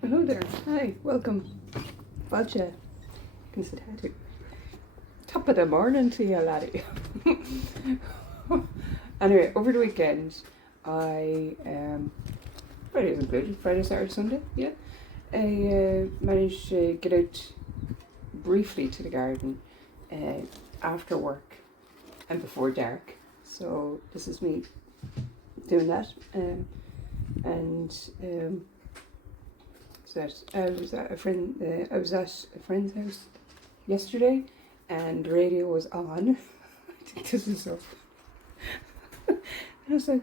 Hello there. Hi, welcome. Bodja. Can sit down. Top of the morning to you, laddie. Anyway, over the weekend, I Friday was included. Friday, Saturday, Sunday. Yeah, I managed to get out briefly to the garden after work and before dark. So this is me doing that, and so I was at a friend's house yesterday, and the radio was on. I think this is so. And I was like,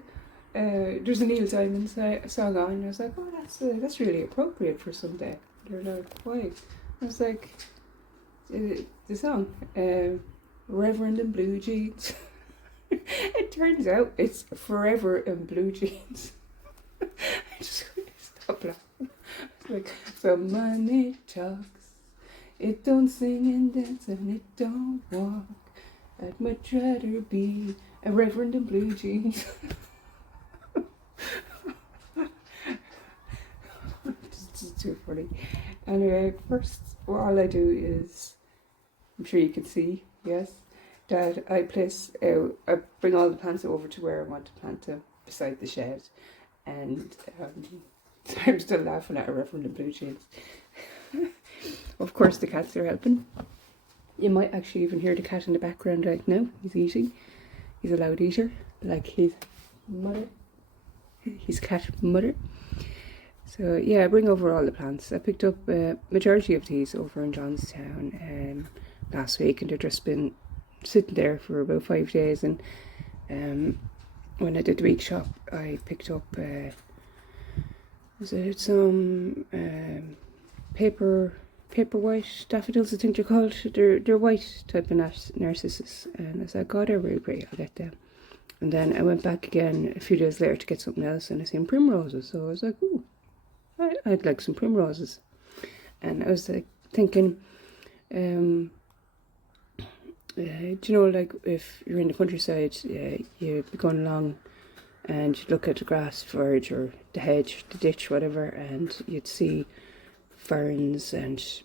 there's a Neil Diamond song on, and I was like, oh, that's really appropriate for Sunday. They're like, why? I was like, the song, Reverend in Blue Jeans. It turns out it's Forever in Blue Jeans. I just couldn't stop laughing. It's like, so money talks, it don't sing and dance, and it don't walk. I'd much rather be a Reverend in Blue Jeans. It's too funny. Anyway, first, all I do is, I'm sure you can see, yes, that I bring all the plants over to where I want to plant them, beside the shed. And I'm still laughing at a Reverend in Blue Jeans. Of course, the cats are helping. You might actually even hear the cat in the background right now. He's eating. He's a loud eater, like his mother. His cat mother. So yeah, I bring over all the plants. I picked up a majority of these over in Johnstown last week, and they've just been sitting there for about 5 days. And when I did the week shop, I picked up some paper white daffodils, I think they're called. They're white type of narcissus, and I was like, God, they're really pretty, I'll get them. And then I went back again a few days later to get something else, and I seen primroses, so I was like, ooh, I'd like some primroses. And I was like thinking, do you know, like if you're in the countryside, you'd be going along and you'd look at the grass verge or the hedge, the ditch, whatever, and you'd see ferns and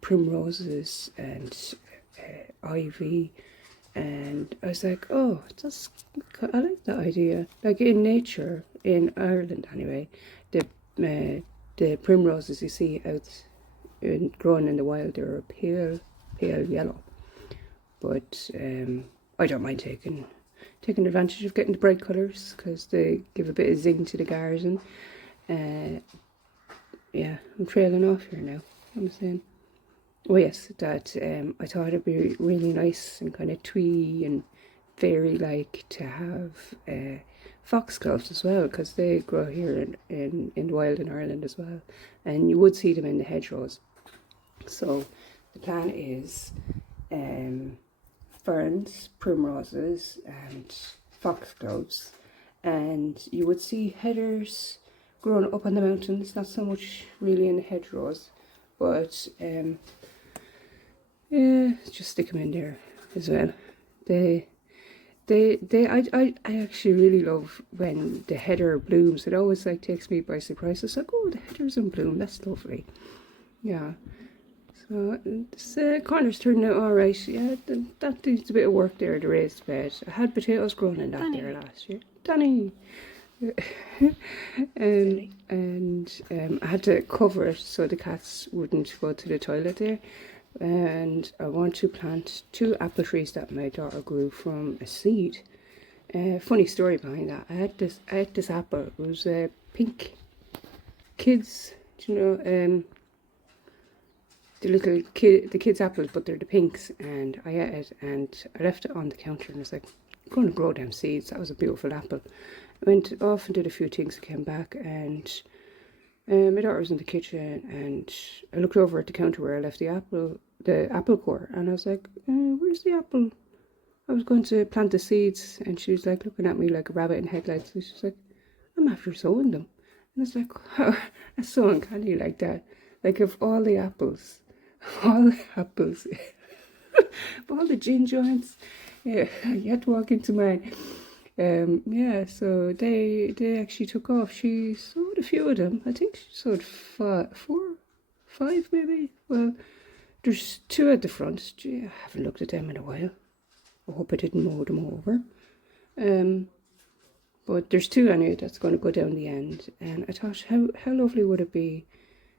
primroses and ivy, and I was like, oh, I like that idea. Like in nature, in Ireland anyway, the primroses you see out growing in the wild, they're a pale yellow, but I don't mind taking advantage of getting the bright colours because they give a bit of zing to the garden. Yeah, I'm trailing off here now. I'm saying, oh yes, that I thought it'd be really nice and kind of twee and fairy-like to have foxgloves as well, because they grow here in the wild in Ireland as well, and you would see them in the hedgerows. So the plan is ferns, primroses, and foxgloves, and you would see heathers growing up on the mountains, not so much really in the hedgerows, but yeah, just stick them in there as well. I actually really love when the heather blooms. It always like takes me by surprise. It's like, oh, the heather's in bloom, that's lovely. Yeah. So this corner's turning out all right. Yeah, that needs a bit of work there, the raised bed. I had potatoes growing in that Danny. There last year. Danny. and I had to cover it so the cats wouldn't go to the toilet there. And I want to plant 2 apple trees that my daughter grew from a seed. Funny story behind that. I had this apple. It was pink. Kids, you know, the kids' apples, but they're the pinks. And I ate it, and I left it on the counter, and I was like, I'm going to grow them seeds. That was a beautiful apple. I went off and did a few things. I came back, and my daughter was in the kitchen, and I looked over at the counter where I left the apple core, and I was like, where's the apple? I was going to plant the seeds, and she was like looking at me like a rabbit in headlights, and she's like, I'm after sowing them. And I was like, oh, that's so uncanny like that. Like if all the apples, all the gin joints, yeah, you had to walk into mine. Yeah, so they actually took off. She sewed a few of them. I think she sewed four, five maybe. Well, there's two at the front. Gee, I haven't looked at them in a while. I hope I didn't mow them over. But there's two anyway that's going to go down the end. And I thought, how lovely would it be?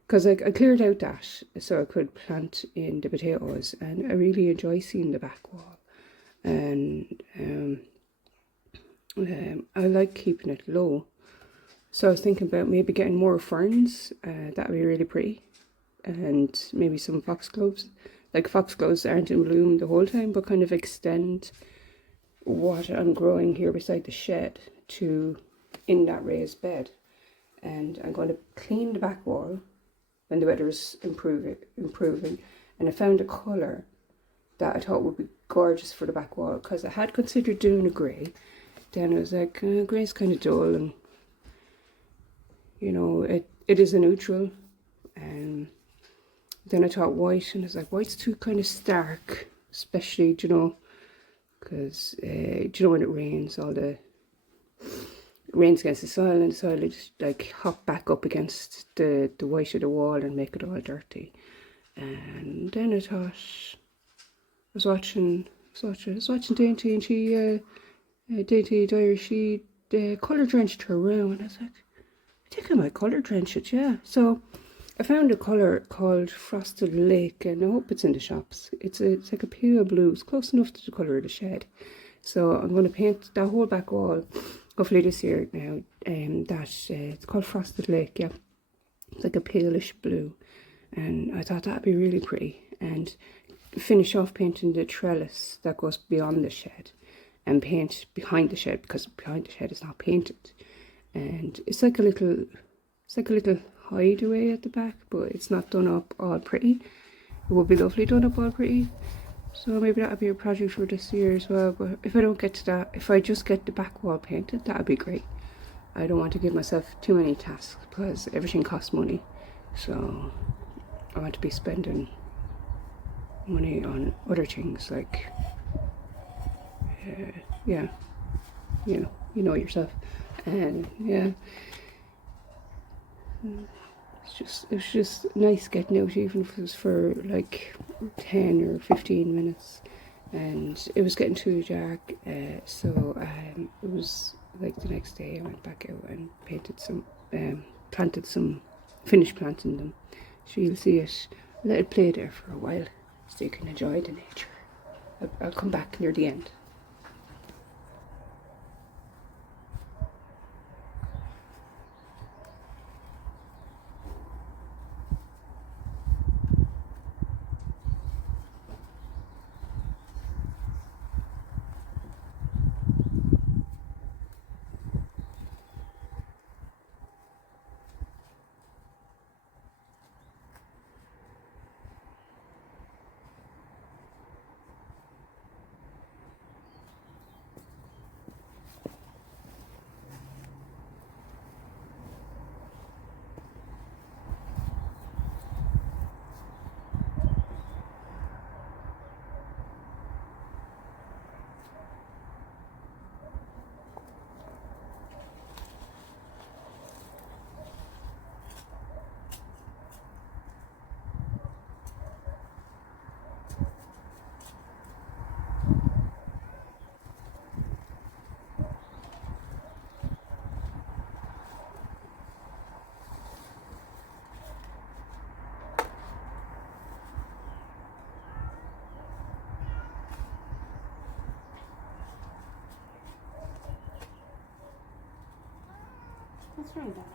Because I cleared out that so I could plant in the potatoes. And I really enjoy seeing the back wall. And I like keeping it low. So I was thinking about maybe getting more ferns. That would be really pretty. And maybe some foxgloves. Like foxgloves aren't in bloom the whole time, but kind of extend what I'm growing here beside the shed to in that raised bed. And I'm going to clean the back wall when the weather is improving. And I found a colour that I thought would be gorgeous for the back wall, because I had considered doing a grey. Then I was like, grey's kind of dull, and you know, it is a neutral. And then I thought white, and I was like, white's too kind of stark, especially, you know, because you know, when it rains, it rains against the soil, and the soil will just like hop back up against the white of the wall and make it all dirty. And then I thought, I was watching Dainty, and she Dainty Dyer, she colour drenched her room, and I was like, I think I might colour drench it, yeah. So I found a colour called Frosted Lake, and I hope it's in the shops. It's like a pale blue. It's close enough to the colour of the shed. So I'm going to paint that whole back wall, hopefully this year now. It's called Frosted Lake, yeah. It's like a palish blue, and I thought that'd be really pretty. And finish off painting the trellis that goes beyond the shed, and paint behind the shed, because behind the shed is not painted. And it's like a little hideaway at the back, but it's not done up all pretty. It would be lovely done up all pretty. So maybe that would be a project for this year as well. But if I don't get to that, if I just get the back wall painted, that would be great. I don't want to give myself too many tasks, because everything costs money. So I want to be spending money on other things, like yeah, you know yourself. And yeah, it was just nice getting out, even if it was for like 10 or 15 minutes. And it was getting too dark, so it was like the next day I went back out and painted some, finished planting them. So you'll see it, let it play there for a while, so you can enjoy the nature. I'll come back near the end. What's wrong, Daddy?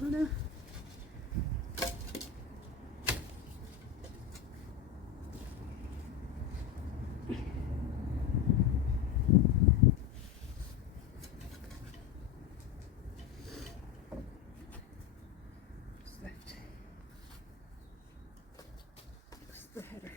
Anna. The header.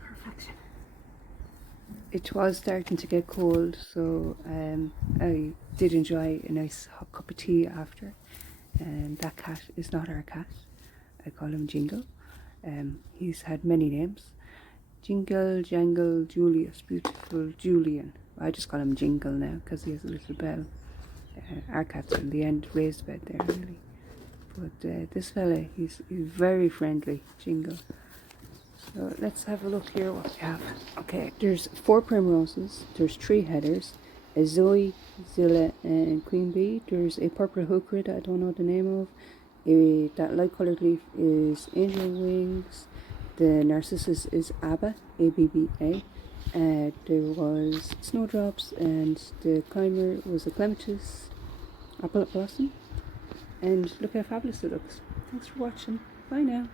Perfection. It was starting to get cold, so I did enjoy a nice hot cup of tea after. And that cat is not our cat. I call him Jingle. He's had many names. Jingle, Jangle, Julius, Beautiful, Julian. I just call him Jingle now because he has a little bell. Our cat's in the end raised bed there, really. But this fella, he's very friendly, Jingle. So let's have a look here what we have. Okay, there's 4 primroses, there's 3 headers, a Zoe, Zilly and Queen Bee. There's a purple Heuchera that I don't know the name of. That light coloured leaf is Angel Wings. The Narcissus is Abba, A-B-B-A. There was Snowdrops, and the climber was a Clematis Apple Bloosom. And look how fabulous it looks. Thanks for watching. Bye now.